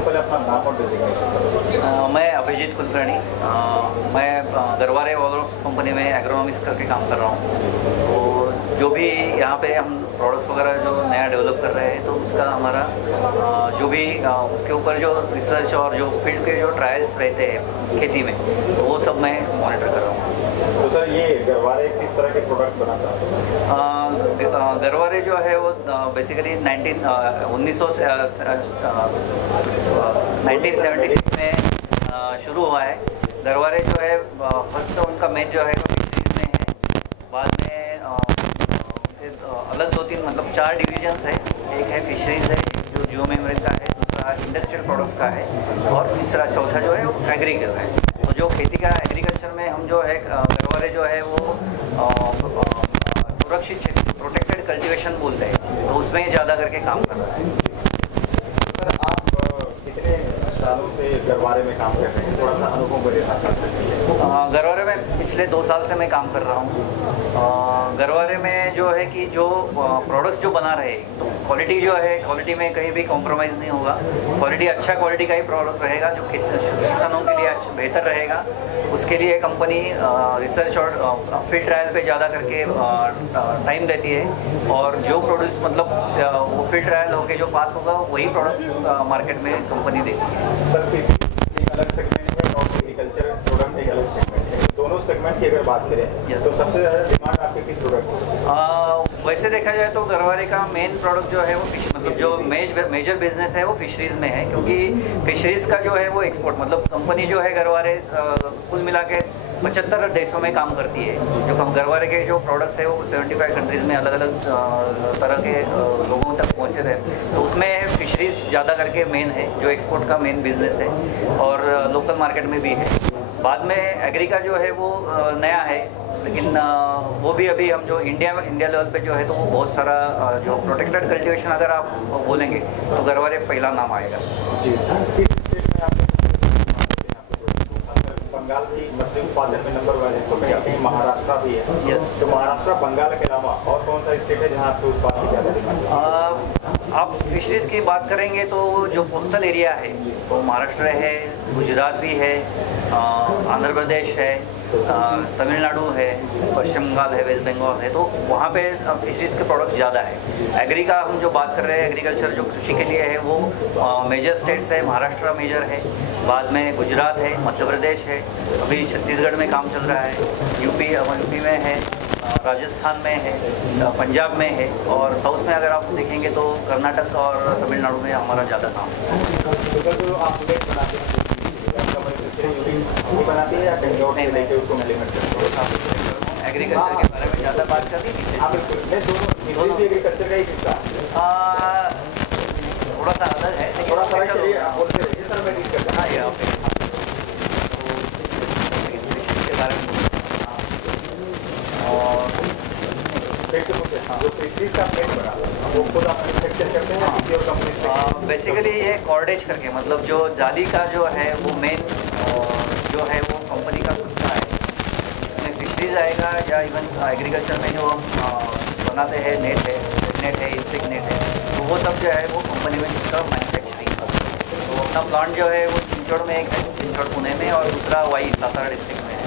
सबसे पहले अपना नाम और डेजिग्नेशन। मैं अभिजीत कुलकर्णी, मैं गरवारे ऑर्गेनिक्स कंपनी में एग्रोनॉमिक्स करके काम कर रहा हूँ। तो जो भी यहाँ पे हम प्रोडक्ट्स वगैरह जो नया डेवलप कर रहे हैं तो उसका हमारा जो भी उसके ऊपर जो रिसर्च और जो फील्ड के जो ट्रायल्स रहते हैं खेती में, तो वो सब मैं मॉनिटर कर रहा हूँ। तो सर ये गरवारे किस तरह के प्रोडक्ट बनाता है? गरवारे जो है वो बेसिकली 1976 में शुरू हुआ है। गरवारे जो है फर्स्ट उनका मेन जो है वो फिशरीज में है। बाद में अलग 2-3 मतलब 4 डिविजन्स है। एक है फिशरीज है जो जियो मेमोरी का है, दूसरा इंडस्ट्रियल प्रोडक्ट्स का है और तीसरा चौथा जो है वो एग्री का है। तो जो खेती का एग्रीकल्चर में हम जो है गरवारे जो है वो सुरक्षित क्षेत्र प्रोटेक्टेड कल्टीवेशन बोलते हैं, तो उसमें ज़्यादा करके काम कर रहा है। सर आप कितने सालों से गरवारे में काम कर रहे हैं? थोड़ा सा अनुभव मेरे साथ साथ। गरवारे में पिछले 2 साल से मैं काम कर रहा हूँ। गरवारे में जो है कि जो प्रोडक्ट्स जो बना रहे हैं तो क्वालिटी जो है, क्वालिटी में कहीं भी कॉम्प्रोमाइज़ नहीं होगा। क्वालिटी अच्छा क्वालिटी का ही प्रोडक्ट रहेगा जो किसानों के लिए बेहतर रहेगा। उसके लिए कंपनी रिसर्च और फील्ड ट्रायल पे ज़्यादा करके टाइम देती है और जो प्रोड्यूस मतलब वो फील्ड ट्रायल होके जो पास होगा वही प्रोडक्ट मार्केट में कंपनी देती है। सर फिश एक अलग सेगमेंट है और एग्रीकल्चर प्रोडक्ट एक अलग सेगमेंट है। दोनों सेगमेंट की अगर बात करें तो सबसे ज़्यादा डिमांड आपके किस प्रोडक्ट? वैसे देखा जाए तो गरवारे का मेन प्रोडक्ट जो है वो फिश मतलब जो मेजर बिजनेस है वो फिशरीज़ में है, क्योंकि फिशरीज़ का जो है वो एक्सपोर्ट मतलब कंपनी जो है गरवारे कुल मिला के 75 देशों में काम करती है। जो गरवारे के जो प्रोडक्ट्स है वो 75 कंट्रीज़ में अलग अलग तरह के लोगों तक पहुँचे थे। तो उसमें फिशरीज़ ज़्यादा करके मेन है जो एक्सपोर्ट का मेन बिजनेस है और लोकल मार्केट में भी है। बाद में एग्री का जो है वो नया है, लेकिन वो भी अभी हम जो इंडिया लेवल पे जो है तो वो बहुत सारा जो प्रोटेक्टेड कल्टीवेशन अगर आप बोलेंगे तो गरवारे पहला नाम आएगा। जी, किस स्टेट में आपने बंगाल की मछली उत्पादन में नंबर 1 है, तो कहीं महाराष्ट्र भी है। यस। तो महाराष्ट्र बंगाल के अलावा और कौन सा स्टेट है जहाँ आपके उत्पाद की ज़्यादा डिमांड? आप फिशरीज़ की बात करेंगे तो जो कोस्टल एरिया है वो महाराष्ट्र है, गुजरात भी है, आंध्र प्रदेश है, तमिलनाडु है, पश्चिम बंगाल है, वेस्ट बंगाल है। तो वहाँ पे फिशरीज़ के प्रोडक्ट ज़्यादा है। एग्री का हम जो बात कर रहे हैं एग्रीकल्चर जो कृषि के लिए है वो मेजर स्टेट्स है, महाराष्ट्र मेजर है, बाद में गुजरात है, मध्य प्रदेश है, अभी छत्तीसगढ़ में काम चल रहा है, यूपी में है, राजस्थान में है, पंजाब में है और साउथ में अगर आप देखेंगे तो कर्नाटक और तमिलनाडु में हमारा ज़्यादा काम है। तो आप बनाते हैं बनाती है या कहीं और नहीं लेके उसको इम्प्लीमेंट करते हैं? एग्रीकल्चर के बारे में ज़्यादा बात करनी थी। हाँ बिल्कुल, दोनों एग्रीकल्चर का ही हिस्सा थोड़ा सा अलग है, थोड़ा सा चलिए आप बोलते रहिए सर, मैं डील करता हाँ ये आपके बारे में और जो फिशरीज का प्लेट बना वो खुद आप मैन्युफैक्चर करते हैं किसी और कंपनी से? बेसिकली ये कॉर्डेज करके मतलब जो जाली का जो है वो मेन जो है वो कंपनी का खुद का है। इसमें फिशरीज आएगा या इवन एग्रीकल्चर में जो हम बनाते हैं नेट है, इंसेक्ट नेट है, तो वो सब जो है वो कंपनी में जिसका मैन्युफैक्चरिंग का। तो अपना प्लांट जो है वो चिंचोड़ में एक है, चिंचोड़ पुणे में, और दूसरा वाई सातारा डिस्ट्रिक्ट में है।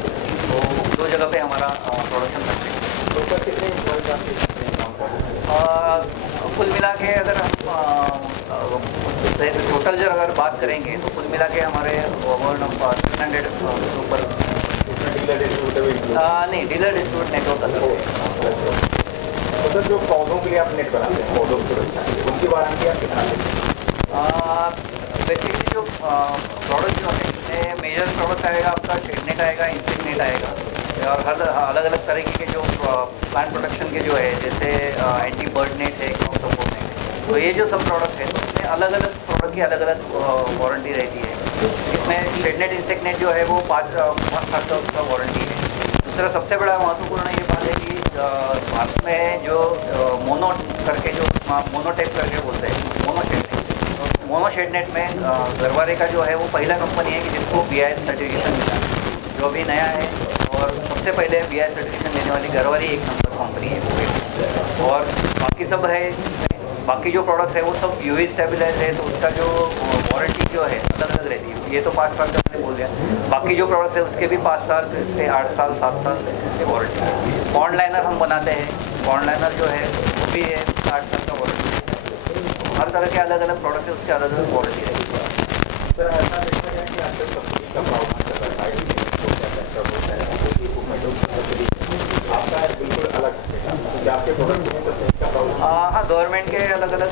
तो 2 जगह पे हमारा प्रोडक्शन करते हैं। तो सर कितने एम्प्लॉयज आपके काम कर रहे हैं? कुल मिला के अगर हम टोटल जब अगर बात करेंगे तो कुल मिला के हमारे ओवर 600 के ऊपर डीलर डिस्ट्रीब्यूटर नहीं, डीलर डिस्ट्रीब्यूट नेटवर्क अलग है। तो सर जो पौधों के लिए आप नेट बनाते हैं, पौधों की सुरक्षा उनकी वारंटी आप कितना देते हैं? बेसिकली जो प्रोडक्ट जो है इसमें मेजर प्रोडक्ट आएगा आपका शेड नेट आएगा, इंसेक्ट नेट आएगा और हर अलग अलग तरीके के जो प्लांट प्रोटेक्शन के जो है जैसे एंटी बर्ड नेट है, क्रॉप सपोर्ट नेट है। तो ये जो सब प्रोडक्ट है तो इसमें अलग अलग प्रोडक्ट की अलग अलग वारंटी रहती है। इसमें शेड नेट इंसेक्ट नेट जो है वो 5 साल का उसका वारंटी है। दूसरा सबसे बड़ा महत्वपूर्ण ये बात है कि भारत में जो मोनो करके जो मोनोटेप करके बोलते हैं मोनो शेड नेट में गरवारे का जो है वो पहला कंपनी है कि जिसको BIS सर्टिफिकेशन मिला, जो अभी नया है। और सबसे पहले BIS सर्टिफिकेशन लेने वाली गरवारे 1 नंबर कंपनी है। और बाकी सब है बाकी जो प्रोडक्ट्स है वो सब यूवी स्टेबलाइज है, तो उसका जो वारंटी जो है अलग अलग रहती है। ये तो 5 साल का मैंने बोल दिया, बाकी जो प्रोडक्ट्स है उसके भी 5 साल से 8 साल 7 साल इससे वारंटी है। पॉन्ड लाइनर हम बनाते हैं, पॉन्ड लाइनर जो है वो भी है 8 साल का वारंटी। हर तरह के अलग अलग प्रोडक्ट है, उसके अलग अलग वारंटी रहेगी। सर ऐसा देखा गया कि आजकल सब्सिडी का प्रावधान चल रहा है, आपका है बिल्कुल अलग है, आपके प्रोडक्ट में सब्सिडी का प्रावधान? हाँ, गवर्नमेंट के अलग अलग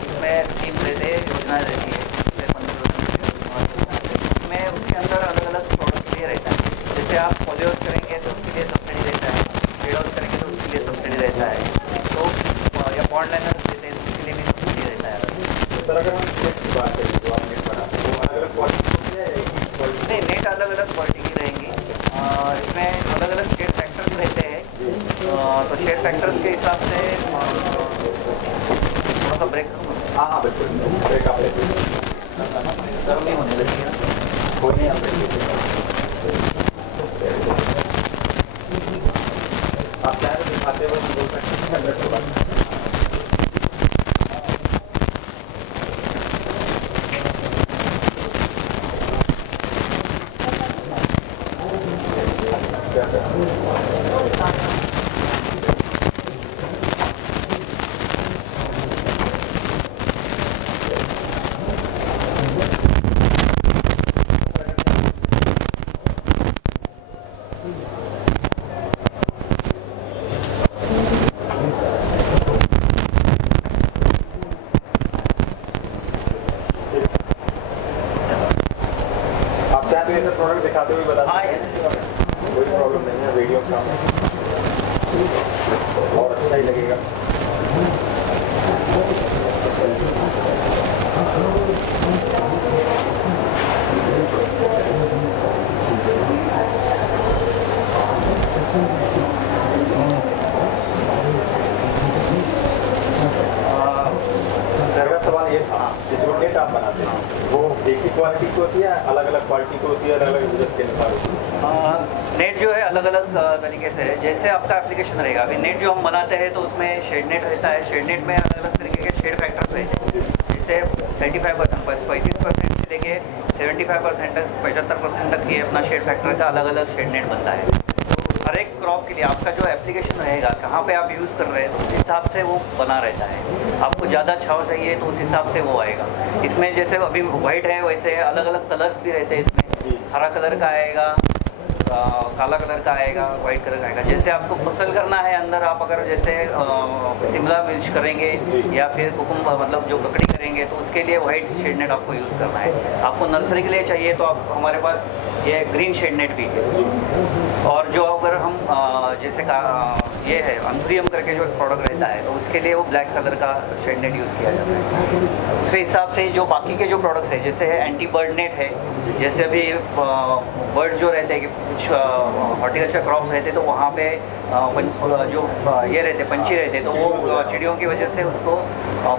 इसमें स्कीम रहते हैं, योजनाएं रहती है, उसमें उसके अंदर अलग अलग प्रोडक्ट के लिए रहता है। जैसे आप पॉलीहाउस करेंगे तो उसके लिए सब्सिडी रहता है, शेड हाउस करेंगे तो उसके लिए सब्सिडी रहता है, तो या पॉन्ड लाइनर देते हैं तो उसके लिए भी सब्सिडी रहता है। तो सर अगर हम नेट की बात करें जो आप नेट बनाते हैं वो अलग अलग क्वालिटी होती है? नहीं, नेट अलग अलग क्वालिटी की रहेंगी, इसमें अलग अलग शेड फैक्टर्स रहते हैं, तो शेड फैक्टर्स के हिसाब से थोड़ा सा ब्रेक। हाँ बिल्कुल ब्रेक आप लेते हैं, गर्म नहीं होने लगी है, कोई नहीं आप क्या दिखाते हुए बोल सकते हैं 100 के बाद। प्रोडक्ट दिखाते हुए बता हाँ, कोई प्रॉब्लम नहीं है, वीडियो के सामने और अच्छा ही लगेगा। सवाल ये था कि जो नेट आप बनाते हैं वो एक ही क्वालिटी की होती है, अलग अलग क्वालिटी की होती है, अलग अलग यूजर के अनुसार होती है? नेट जो है अलग अलग तरीके से है, जैसे आपका एप्लीकेशन रहेगा। अभी नेट जो हम बनाते हैं तो उसमें शेड नेट रहता है, शेड नेट में अलग अलग तरीके के शेड फैक्टर्स रहते हैं, जैसे 35% 35% से लेके 75% तक 75% तक ये अपना शेड फैक्टर का अलग अलग शेड नेट बनता है। हर एक क्रॉप के लिए आपका जो एप्लीकेशन रहेगा, कहाँ पे आप यूज़ कर रहे हैं, तो उस हिसाब से वो बना रहता है। आपको ज़्यादा छाव चाहिए तो उस हिसाब से वो आएगा। इसमें जैसे अभी वाइट है वैसे अलग अलग कलर्स भी रहते हैं इसमें, हरा कलर का आएगा, काला कलर का आएगा, वाइट कलर का आएगा। जैसे आपको फसल करना है अंदर, आप अगर जैसे शिमला मिर्च करेंगे या फिर कुकुम्बर मतलब जो ककड़ी करेंगे तो उसके लिए वाइट शेड नेट आपको यूज़ करना है। आपको नर्सरी के लिए चाहिए तो आप हमारे पास ये ग्रीन शेड नेट भी है। और जो अगर हम जैसे ये है अंथुरियम करके जो एक प्रोडक्ट रहता है तो उसके लिए वो ब्लैक कलर का शेड नेट यूज़ किया जाता है। उसी हिसाब से जो बाकी के जो प्रोडक्ट्स है, जैसे है एंटी बर्ड नेट है, जैसे अभी बर्ड जो रहते हैं कि कुछ हॉर्टिकल्चर क्रॉप्स रहते तो वहाँ पे जो ये रहते पंछी रहते तो वो चिड़ियों की वजह से उसको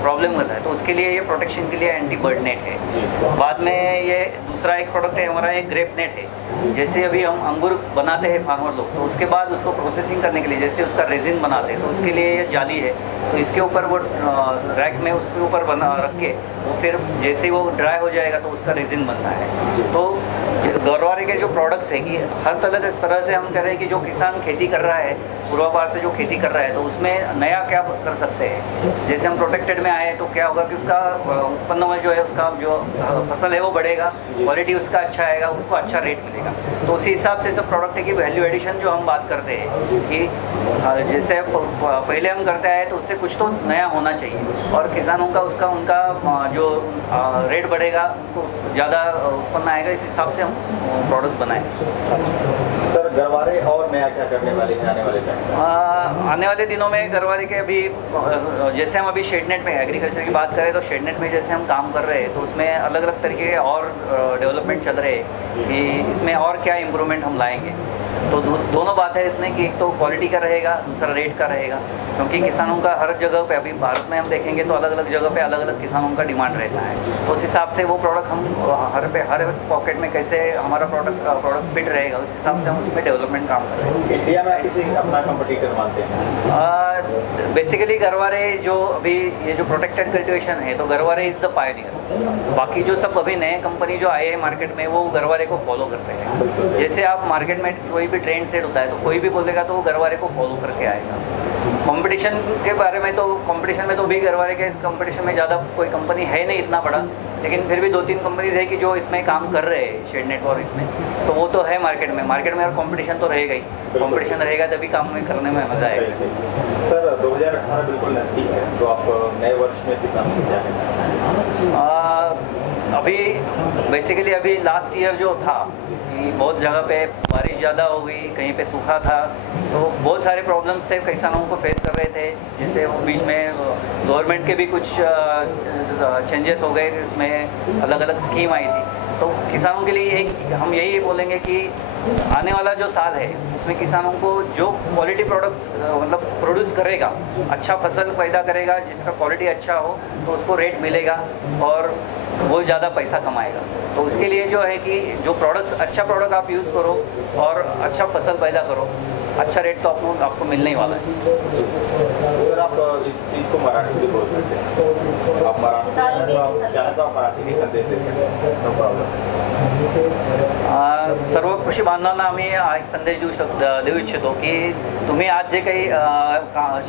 प्रॉब्लम होता है, तो उसके लिए ये प्रोटेक्शन के लिए एंटी बर्ड नेट है। बाद में ये दूसरा एक प्रोडक्ट है हमारा, एक ग्रेप नेट है। जैसे अभी हम अंगूर बनाते हैं फार्मर लोग, तो उसके बाद उसको प्रोसेसिंग करने के लिए जैसे उसका रेजिन बनाते हैं तो उसके लिए ये जाली है, तो इसके ऊपर वो रैक में उसके ऊपर बना रख के वो फिर जैसे ही वो ड्राई हो जाएगा तो उसका रेजिन बनता है। तो गौरवारे के जो प्रोडक्ट्स है कि हर तरह से हम कह रहे हैं कि जो किसान खेती कर रहा है, पूर्वापार से जो खेती कर रहा है तो उसमें नया क्या कर सकते हैं। जैसे हम प्रोटेक्टेड में आए तो क्या होगा कि उसका उत्पन्न में जो है उसका जो फसल है वो बढ़ेगा, क्वालिटी उसका अच्छा आएगा, उसको अच्छा रेट मिलेगा। तो उसी हिसाब से सब प्रोडक्ट की वैल्यू एडिशन जो हम बात करते हैं कि जैसे पहले हम करते आए तो उससे कुछ तो नया होना चाहिए और किसानों का उसका उनका जो रेट बढ़ेगा तो ज़्यादा उत्पन्न आएगा। इस हिसाब से हम प्रोडक्ट्स बनाए। सर गरवारे और नया क्या करने वाले हैं आने वाले टाइम? आने वाले दिनों में गरवारे के अभी जैसे हम अभी शेडनेट में एग्रीकल्चर की बात करें तो शेडनेट में जैसे हम काम कर रहे हैं तो उसमें अलग अलग तरीके के और डेवलपमेंट चल रहे हैं कि इसमें और क्या इम्प्रूवमेंट हम लाएंगे। तो दोनों बात है इसमें कि एक तो क्वालिटी का रहेगा, दूसरा रेट का रहेगा, क्योंकि किसानों का हर जगह पे अभी भारत में हम देखेंगे तो अलग अलग जगह पे अलग अलग किसानों का डिमांड रहता है। तो उस हिसाब से वो प्रोडक्ट हम हर पॉकेट में कैसे हमारा प्रोडक्ट फिट रहेगा उस हिसाब से हम उसमें डेवलपमेंट काम कर रहे हैं। इंडिया में किसी अपना कंपटीटर मानते हैं? बेसिकली गरवारे जो अभी ये जो प्रोटेक्टेड कल्टिवेशन है, तो गरवारे इज़ द पायनियर। बाकी जो सब अभी नए कंपनी जो आए हैं मार्केट में, वो गरवारे को फॉलो करते हैं। जैसे आप मार्केट में कोई भी ट्रेंड सेट होता है तो कोई भी बोलेगा तो वो गरवारे को फॉलो करके आएगा। कंपटीशन के बारे में तो कंपटीशन में तो भी गरवारे के कंपटीशन में ज़्यादा कोई कंपनी है नहीं इतना बड़ा, लेकिन फिर भी 2-3 कंपनीज है कि जो इसमें काम कर रहे हैं शेड नेट और इसमें, तो वो तो है मार्केट में और कंपटीशन तो रहेगा ही। कंपटीशन रहेगा तभी काम में करने में मज़ा आएगा। सर 2018 बिल्कुल नज़दीक है, तो आप नए वर्ष में किसान को क्या अभी बेसिकली अभी लास्ट ईयर जो था कि बहुत जगह पे बारिश ज़्यादा हो गई, कहीं पे सूखा था, तो बहुत सारे प्रॉब्लम्स थे किसानों को फेस कर रहे थे। जैसे वो बीच में गवर्नमेंट के भी कुछ चेंजेस हो गए, इसमें अलग अलग स्कीम आई थी। तो किसानों के लिए हम यही बोलेंगे कि आने वाला जो साल है उसमें किसानों को जो क्वालिटी प्रोडक्ट मतलब प्रोड्यूस करेगा, अच्छा फसल पैदा करेगा, जिसका क्वालिटी अच्छा हो, तो उसको रेट मिलेगा और वो ज़्यादा पैसा कमाएगा। तो उसके लिए जो है कि जो अच्छा प्रोडक्ट आप यूज़ करो और अच्छा फसल पैदा करो, अच्छा रेट तो आपको मिलने ही वाला है। सर आप इस चीज़ को मराठी में बोल सकते हैं, आप महाराष्ट्र में आप चाहें तो आप मराठी में संदेश दे सकते हैं, नो प्रॉब्लम। सर्व कृषी बांधवांना आम्ही एक संदेश देऊ इच्छितो की तुम्ही आज जे काही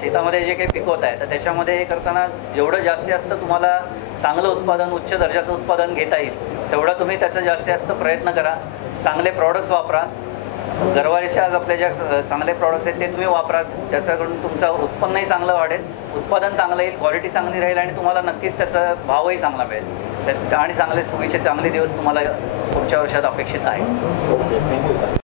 शेतामध्ये जे काही पिकवत आहे, तर त्याच्यामध्ये हे करताना जेवढं जास्तीत जास्त तुम्हाला चांगलं उत्पादन, उच्च दर्जाचं उत्पादन घेता येईल तेवढं तुम्ही त्याचा जास्तीत जास्त प्रयत्न करा। चांगले प्रॉडक्ट्स वापरा। गरवारेच्या आपल्या ज्या चांगले प्रॉडक्ट्स आहेत ते तुम्ही वापरा, ज्याच्याकडून तुमचं उत्पन्नही चांगलं वाढेल, उत्पादन चांगलं येईल, क्वालिटी चांगली राहील आणि तुम्हाला नक्कीच त्याचा भावही चांगला मिळेल आणि चांगले दिवस तुम्हाला पुढच्या वर्षात अपेक्षित आहे। Okay, thank you sir.